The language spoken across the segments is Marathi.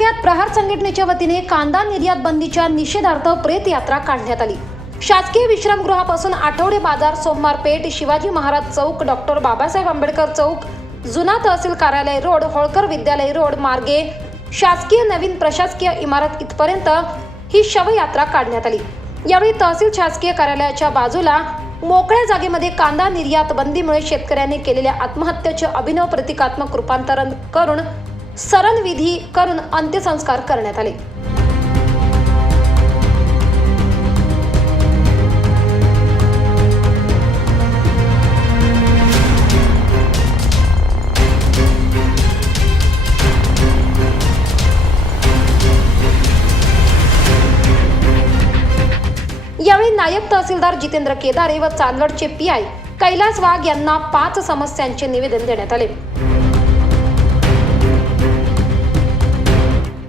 तालुक्यात प्रहार संघटनेच्या वतीने कांदा निर्यात बंदीच्या निषेधार्थ प्रेत यात्रा काढण्यात आली. शासकीय विश्रामगृहापासून आठवडे बाजार सोमवार पेठ शिवाजी महाराज चौक डॉक्टर बाबासाहेब आंबेडकर चौक जुना तहसील कार्यालय रोड होळकर विद्यालय रोड मार्गे शासकीय नवीन प्रशासकीय इमारत इथपर्यंत ही शवयात्रा काढण्यात आली. यावेळी तहसील शासकीय कार्यालयाच्या बाजूला मोकळ्या जागेमध्ये कांदा निर्यात बंदीमुळे शेतकऱ्यांनी केलेल्या आत्महत्येचे अभिनव प्रतिकात्मक रूपांतरण करून सरणविधी करून अंत्यसंस्कार करण्यात आले. यावेळी नायब तहसीलदार जितेंद्र केदारे व चांदवडचे पी आय कैलास वाघ यांना पाच समस्यांचे निवेदन देण्यात आले.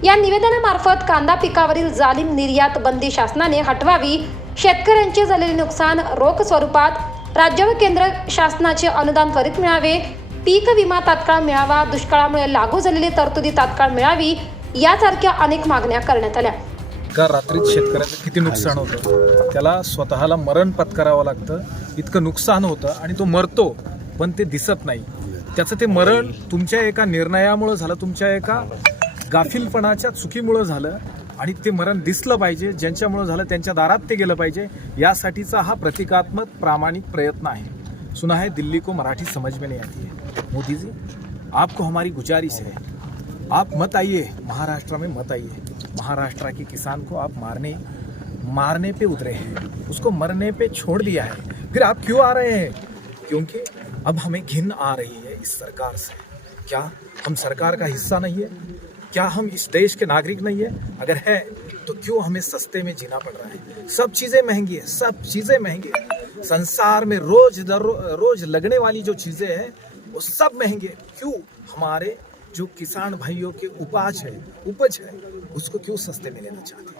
या निवेदनामार्फत कांदा पिकावरील जालीम निर्यात बंदी शासनाने हटवावी शेतकऱ्यांचे झालेले नुकसान रोख स्वरूपात राज्य व केंद्र शासनाचे अनुदान त्वरित मिळावे पीक विमा तात्काळ मिळावा दुष्काळामुळे लागू झालेली तरतुदी तात्काळ मिळावी यासारख्या अनेक मागण्या करण्यात आल्या. का रात्रीत शेतकऱ्याचं किती नुकसान होतं? त्याला स्वतःला मरण पत्करावं लागतं. इतकं नुकसान होतं आणि तो मरतो पण ते दिसत नाही. त्याचं ते मरण तुमच्या एका निर्णयामुळं झालं तुमच्या एका गाफिलपणाच्या चुकीमुळं झालं आणि ते मरण दिसलं पाहिजे ज्यांच्यामुळं झालं त्यांच्या दारात ते गेलं पाहिजे यासाठीचा हा प्रतिकात्मक प्रामाणिक प्रयत्न आहे. सुना है दिल्ली को मराठी समझ में नहीं आती है। मोदी जी आपको हमारी गुजारिश है। आप मत आइए महाराष्ट्र में मत आइए। महाराष्ट्र के किसान को आप मारने मारने पे उतरे हैं। उसको मरने पे छोड़ दिया है। फिर आप क्यों आ रहे हैं? क्योंकि अब हमें घिन आ रही है इस सरकार से। क्या हम सरकार का हिस्सा नहीं है? क्या हम इस देश के नागरिक नहीं है? अगर है तो क्यों हमें सस्ते में जीना पड़ रहा है? सब चीज़ें महँगी है, सब चीज़ें महँगी है। संसार में रोज दर, रोज लगने वाली जो चीज़ें हैं, वो सब महँगे। क्यों? हमारे जो किसान भाइयों के उपाज है, उपज है, उसको क्यों सस्ते में लेना चाहते हैं?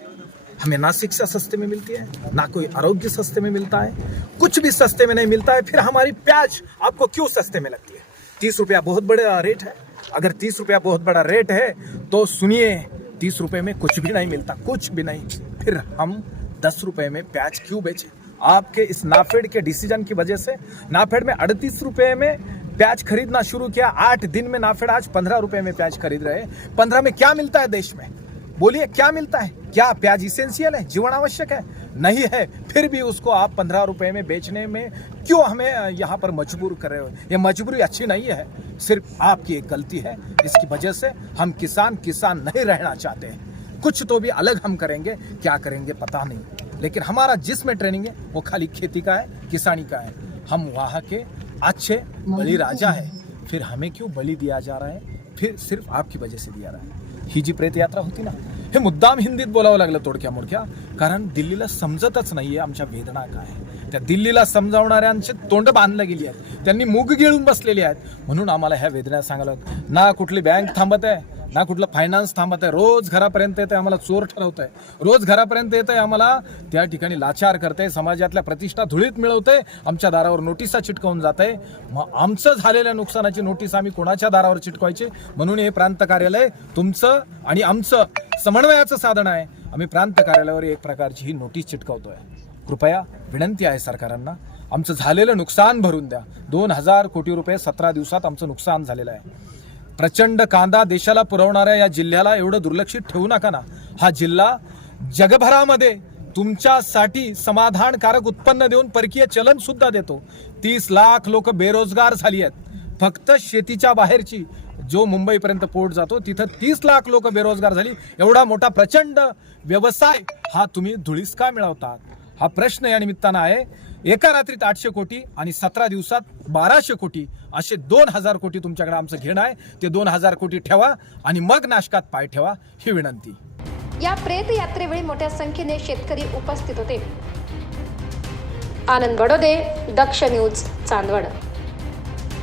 हमें ना शिक्षा सस्ते में मिलती है, ना कोई आरोग्य सस्ते में मिलता है। कुछ भी सस्ते में नहीं मिलता है, फिर हमारी प्याज आपको क्यों सस्ते में लगती है? तीस रुपया बहुत बड़ा रेट है। अगर तीस रुपया बहुत बड़ा रेट है तो सुनिए, तीस रुपए में कुछ भी नहीं मिलता, कुछ भी नहीं। फिर हम दस रुपए में प्याज क्यों बेचें? आपके इस नाफेड के डिसीज़न की वजह से नाफेड में अड़तीस रुपये में प्याज खरीदना शुरू किया। आठ दिन में नाफेड आज पंद्रह रुपए में प्याज खरीद रहे पंद्रह में क्या मिलता है देश में? बोलिए, क्या मिलता है? क्या प्याज इसेंशियल है? जीवन आवश्यक है? नहीं है, फिर भी उसको आप पंद्रह रुपए में बेचने में क्यों हमें यहाँ पर मजबूर कर रहे हो? ये मजबूरी अच्छी नहीं है, सिर्फ़ आपकी एक गलती है। इसकी वजह से हम किसान किसान नहीं रहना चाहते हैं। कुछ तो भी अलग हम करेंगे, क्या करेंगे पता नहीं। लेकिन हमारा जिसमें ट्रेनिंग है, वो खाली खेती का है, किसानी का है। हम वहाँ के अच्छे बलि राजा है। फिर हमें क्यों बलि दिया जा रहा है? फिर सिर्फ़ आपकी वजह से दिया रहा है। ही जी प्रेत यात्रा होती ना हे मुद्दाम हिंदीत बोलावं लागलं तोडक्या मोडक्या कारण दिल्लीला समजतच नाहीये आमच्या वेदना काय आहे. त्या दिल्लीला समजावणाऱ्यांची तोंड बांधल्या गेली आहेत. त्यांनी मूग गिळून बसलेली आहेत. म्हणून आम्हाला ह्या वेदना सांगायला ना कुठली बँक थांबत आहे ना कुठलं फायनान्स थांबत आहे. रोज घरापर्यंत येते आम्हाला चोर ठरवत आहे रोज घरापर्यंत येते आम्हाला त्या ठिकाणी लाचार करते समाजातल्या प्रतिष्ठा धुळीत मिळवते आमच्या दारावर नोटिसा चिटकवून जाते मग आमचं झालेल्या नुकसानाची नोटीस आम्ही कोणाच्या दारावर चिटकवायची? म्हणून हे प्रांत कार्यालय तुमचं आणि आमचं समन्वयाचं साधन आहे. आम्ही प्रांत कार्यालयावर एक प्रकारची ही नोटीस चिटकवतोय. कृपया विनंती आहे सरकारांना आमचं झालेलं नुकसान भरून द्या. दोन हजार कोटी रुपये सतरा दिवसात आमचं नुकसान झालेलं आहे. प्रचंड कांदा देशाला पुरवणाऱ्या या जिल्ह्याला एवढं दुर्लक्षित ठेवू नका ना. हा जिल्हा जगभरामध्ये तुमच्यासाठी समाधानकारक उत्पन्न देऊन परकीय चलन सुद्धा देतो. तीस लाख लोक बेरोजगार झाली आहेत. फक्त शेतीच्या बाहेरची जो मुंबईपर्यंत पोट जातो तिथं तीस लाख लोक बेरोजगार झाली. एवढा मोठा प्रचंड व्यवसाय हा तुम्ही धुळीस का मिळवतात? हा प्रश्न या निमित्तानं आहे. एका रात्रीत आठशे कोटी आणि सतरा दिवसात बाराशे कोटी असे दोन हजार कोटी तुमच्याकडे आमचं घेणं आहे. ते दोन हजार कोटी ठेवा आणि मग नाशकात पाय ठेवा ही विनंती. या प्रेत यात्रेवेळी मोठ्या संख्येने शेतकरी उपस्थित होते. आनंद बडोदे दक्ष न्यूज चांदवड.